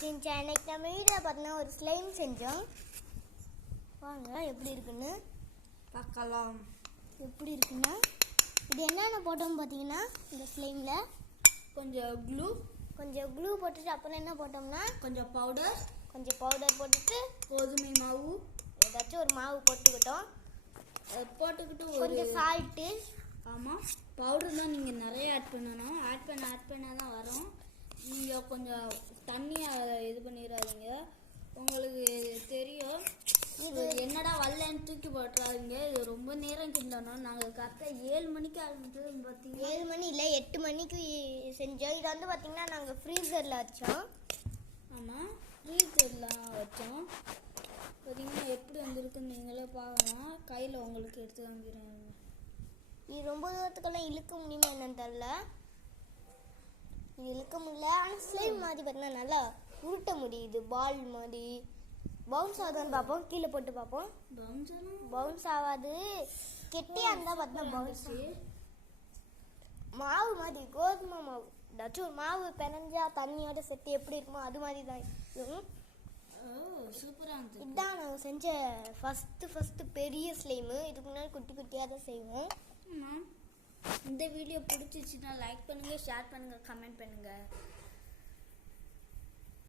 செஞ்சேன். இன்னைக்கு நம்ம வீட்டில் பார்த்தீங்கன்னா ஒரு ஸ்லைம் செஞ்சோம். வாங்க எப்படி இருக்குன்னு பார்க்கலாம். எப்படி இருக்குன்னா இது என்னென்ன போட்டோம்னு பார்த்தீங்கன்னா இந்த ஸ்லைமில் கொஞ்சம் க்ளூ போட்டுட்டு அப்புறம் என்ன போட்டோம்னா கொஞ்சம் பவுடர் போட்டுட்டு கோதுமை மாவு ஏதாச்சும் ஒரு மாவு போட்டுக்கிட்டு கொஞ்சம் சால்ட்டு. ஆமாம், பவுடர் தான் நீங்கள் நிறைய ஆட் பண்ணணும். ஆட் பண்ண தான் வரும். நீங்கள் கொஞ்சம் தண்ணியாக இது பண்ணிடாதீங்க. உங்களுக்கு தெரியும் இது என்னடா வரலன்னு தூக்கி போட்டுறாதீங்க. இது ரொம்ப நேரம் கிண்டணும். நாங்கள் கரெக்டாக 7 மணிக்கு ஆரம்பிச்சது. பார்த்தீங்கன்னா 7 மணி இல்லை 8 மணிக்கு செஞ்சோம். இது வந்து பார்த்தீங்கன்னா நாங்கள் ஃப்ரீசரில் வச்சோம். ஆமாம், ஃப்ரீசர்லாம் வச்சோம். பார்த்தீங்கன்னா எப்படி வந்திருக்குன்னு நீங்களே பார்க்கலாம். கையில் உங்களுக்கு எடுத்து காமிக்கிறேன். இது ரொம்ப தூரத்துக்கெல்லாம் இழுக்க முடியுமா என்னன்னு தெரில. இது இழுக்க முடியல. ஆனால் ஸ்லைம் மாதிரி பார்த்தீங்கன்னா நல்லா உருட்ட முடியுது. பால் மாதிரி பவுன்ஸ் ஆகுதுன்னு பார்ப்போம். கீழே போட்டு பார்ப்போம். பவுன்ஸ் ஆகாது. கெட்டியாக இருந்தால் பார்த்தீங்கன்னா பவுன்ஸ். மாவு மாதிரி கோதுமை மாவு ஏதாச்சும் ஒரு மாவு பிணைஞ்சா தண்ணியோட செட்டு எப்படி இருக்குமோ அது மாதிரி தான் இருக்கும். சூப்பராக இருந்துச்சு. இதுதான் நாங்கள் செஞ்ச ஃபஸ்ட்டு பெரிய ஸ்லைமு. இதுக்கு முன்னாடி குட்டி குட்டியாக தான் செய்வோம். இந்த வீடியோ பிடிச்சிச்சுன்னா லைக் பண்ணுங்கள், ஷேர் பண்ணுங்கள், கமெண்ட் பண்ணுங்கள்.